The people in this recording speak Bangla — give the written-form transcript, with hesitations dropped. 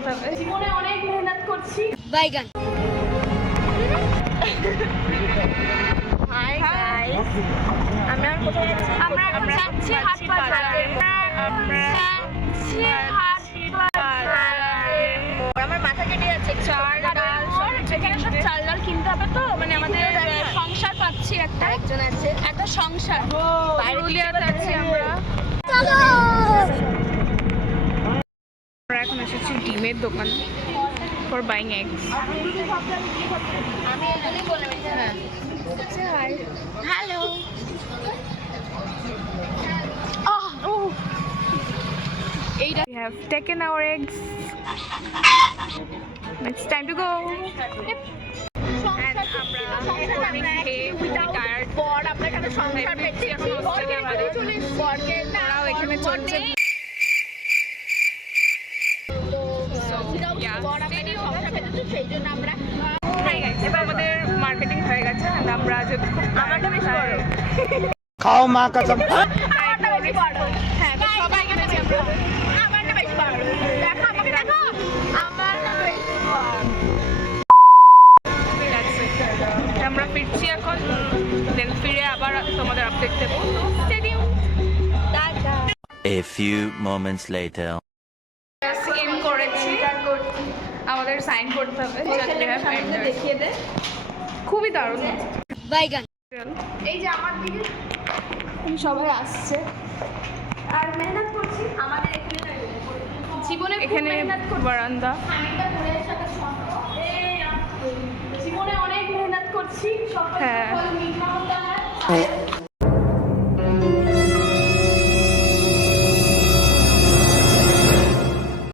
করতে হবে, জীবনে অনেক মেহনত করছি। বাইগান। হাই গাইস, আমরা কোথায় যাচ্ছি? আমরা এখন যাচ্ছি হাট বাজারে। আমরা যাচ্ছি হাট বাজারে। আমার মাথা কেটে যাচ্ছে। চাল ডাল এখানে সব চাল ডাল কিনতে হবে তো, মানে আমাদের সংসার পাচ্ছি একটা, একজন আছে একটা সংসার। পুরুলিয়াতে আছি আমরা। আমরা এখন এসেছি ডিমের দোকান ফর বাইং এগস। আমি এখানেই বললাম। হ্যাঁ, hello. We have taken our eggs. It's time to go. And আমরা tired. এখানে চলছে। এবার আমাদের মার্কেটিং হয়ে গেছে, আমরা যদি খাও মা কসম। হ্যাঁ, সবাই গেছি আমরা। আমরা ফিরছি এখন, দেন ফিরে আবার তোমাদের আপডেট দেবো। A few moments later. In করেছি, আমাদের সাইন করতে হবে। দেখিয়ে দে, খুবই দারুণ। বাইগান। এই যে আমার দিকে সবাই আসছে আর মেহনত করছি। আমাদের এখানে জীবনে এখানে বারান্দা, জীবনে অনেক মেহনত করছি। হ্যাঁ।